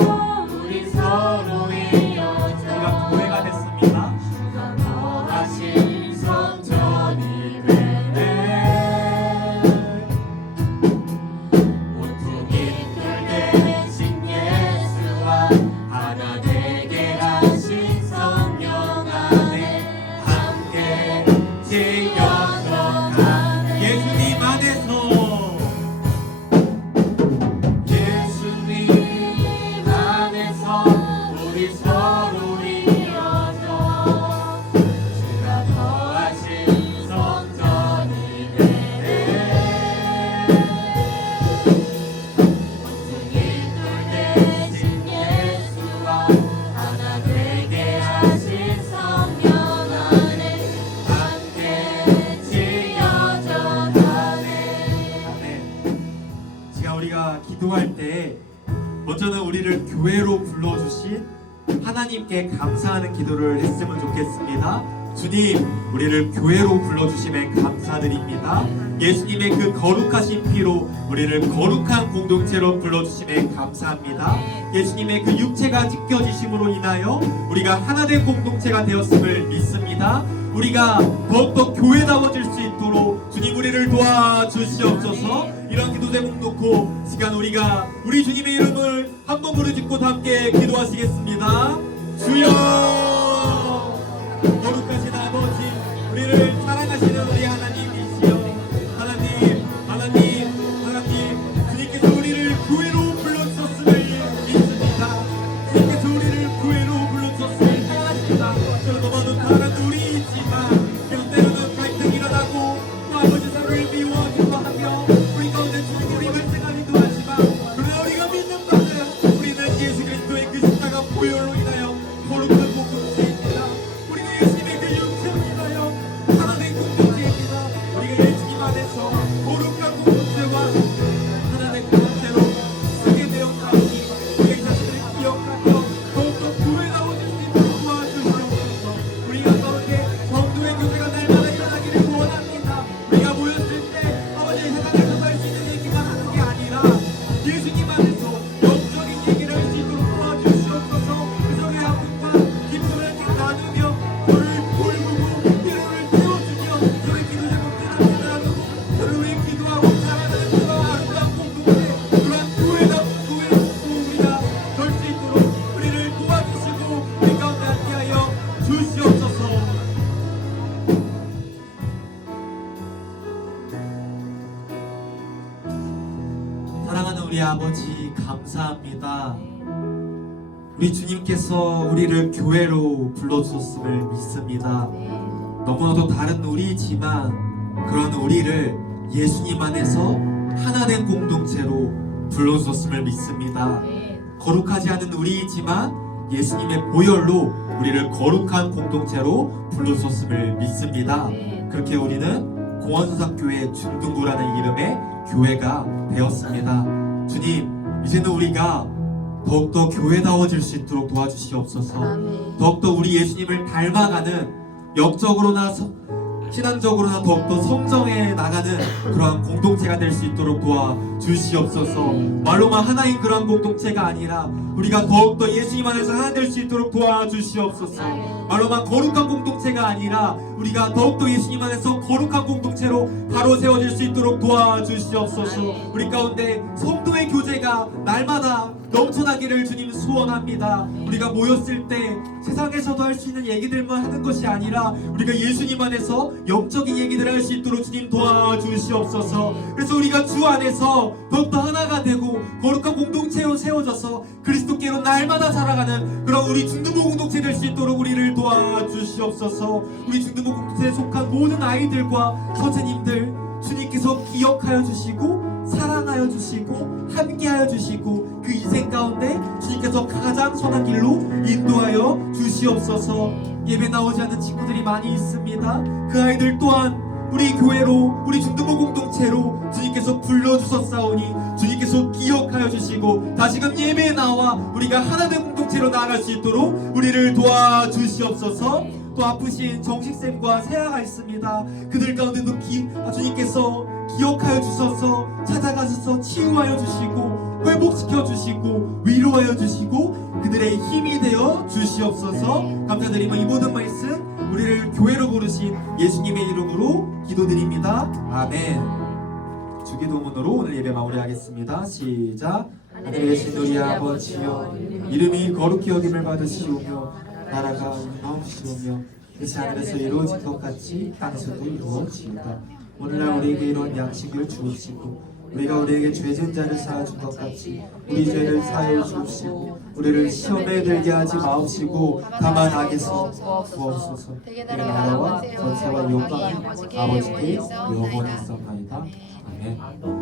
우리 서로 이어져 우리가 교회가 됐습니다. 거하신 성전이 되네. 온통이 털 대신 예수와 하나 되게 하신 성령 안에 함께 지어져 가네. 예수님 안에서 예수님 안에서 우리 서로 이어져 주가 거하신 성전이 되네. 온통이 털 대신 예수와 하나 되게 하신 성령 안에 함께 지어져 가네. 아멘. 제가 우리가 기도할 때 먼저는 우리를 교회로 불러주신 하나님께 감사하는 기도를 했으면 좋겠습니다. 주님, 우리를 교회로 불러주심에 감사드립니다. 예수님의 그 거룩하신 피로 우리를 거룩한 공동체로 불러주심에 감사합니다. 예수님의 그 육체가 찢겨지심으로 인하여 우리가 하나된 공동체가 되었음을 믿습니다. 우리가 더욱더 교회다워질 수 있도록 주님 우리를 도와주시옵소서. 이런 기도 제목 놓고 시간 우리가 우리 주님의 이름을 한번 부르짖고 함께 기도하시겠습니다. 주여, 거룩하신 아버지, 우리를 사랑하시는 우리 하나님이시여, 하나님, 주님께서 우리를 교회로 불러주셨음을 믿습니다. 주님께서 우리를 교회로 불러주셨음을 믿습니다. 너무나도 다른 우리이지만 때로는 갈등이 일어나고 또 아버지 서로를 미워하기도 하며 우리 가운데 주님 우리 발생하기도 하지만 그러나 우리가 믿는 바는 우리는 예수 그리스도의 그 십자가 보혈로 인하여 거룩한 공동체입니다. 우리는 예수님의 그 육체로 인하여 하나된 공동체입니다. 우리가 예수님 안에서 거룩한 공동체와 하나된 공동체로 쓰게 되었다니 우리의 자신을 기억하며 더욱더 교회다워질 수 있도록 도와주시옵소서. 우리가 가운데 성도의 교제가 날마다 일어나기를 원합니다. 우리가 모였을 때 아버지 세상에서 할 수 있는 얘기만 하는 게 아니라 예수님 안에서 영적인 얘기를 할 수 있도록 도와주시옵소서. 그성의 아픔과 기쁨을 나누며 저를 돌보고 위로를 태워주며 저의 기도 제목들을 나누고 저를 위해 기도하고 사랑하는 그런 아름다운 공동체 그러한 교회로 우리가 될 수 있도록 우리를 도와주시고 우리 가운데 함께하여 주시옵소서. 사랑하는 우리 아버지 감사합니다. 우리 주님께서 우리를 교회로 불러주셨음을 믿습니다. 너무나도 다른 우리지만 그런 우리를 예수님 안에서 하나된 공동체로 불러주셨음을 믿습니다. 거룩하지 않은 우리이지만 예수님의 보혈로 우리를 거룩한 공동체로 불러주셨음을 믿습니다. 그렇게 우리는 공원수사교회 중등부라는 이름의 교회가 되었습니다. 주님, 이제는 우리가 더욱더 교회다워질 수 있도록 도와주시옵소서. 더욱더 우리 예수님을 닮아가는 영적으로나 신앙적으로나 더욱더 성정해 나가는 그러한 공동체가 될 수 있도록 도와주시옵소서. 말로만 하나인 그러한 공동체가 아니라 우리가 더욱더 예수님 안에서 하나 될 수 있도록 도와주시옵소서. 말로만 거룩한 공동체가 아니라 우리가 더욱더 예수님 안에서 거룩한 공동체로 바로 세워질 수 있도록 도와주시옵소서. 우리 가운데 성도의 교제가 날마다 넘쳐나기를 주님 소원합니다. 우리가 모였을 때 세상에서도 할 수 있는 얘기들만 하는 것이 아니라 우리가 예수님 안에서 영적인 얘기들을 할 수 있도록 주님 도와주시옵소서. 그래서 우리가 주 안에서 더욱더 하나가 되고 거룩한 공동체로 세워져서 그리스도께로 날마다 살아가는 그런 우리 중등부 공동체 될 수 있도록 우리를 도와주시옵소서. 우리 중등부 공동체에 속한 모든 아이들과 선생님들 주님께서 기억하여 주시고 사랑하여 주시고 함께하여 주시고 그 인생 가운데 주님께서 가장 선한 길로 인도하여 주시옵소서. 예배 나오지 않는 친구들이 많이 있습니다. 그 아이들 또한 우리 교회로 우리 중등부 공동체로 주님께서 불러주셨사오니 주님께서 기억하여 주시고 다시금 예배에 나와 우리가 하나된 공동체로 나아갈 수 있도록 우리를 도와주시옵소서. 또 아프신 정식쌤과 세아가 있습니다. 그들 가운데도 주님께서 기억하여 주셔서 찾아가셔서 치유하여 주시고 회복시켜 주시고 위로하여 주시고 그들의 힘이 되어 주시옵소서. 감사드리며 이 모든 말씀 우리를 교회로 부르신 예수님의 이름으로 기도드립니다. 아멘. 주기도문으로 오늘 예배 마무리하겠습니다. 시작. 하늘에 계신 우리 아버지여, 이름이 거룩히 여김을 받으시오며 나라가 나옵시오며 이 하늘에서 이루어진 것 같이 땅에서도 이루어지이다. 오늘날 우리에게 이런 양식을 주옵시고 우리가 우리에게 죄진 자를 사하준 것 같이 우리 죄를 사하여 주옵시고 우리를 시험에 들게 하지 마옵시고 다만 악에서 구하옵소서. 내 나라와 권세와 영광이 아버지께 영원히 있사옵나이다. 아멘.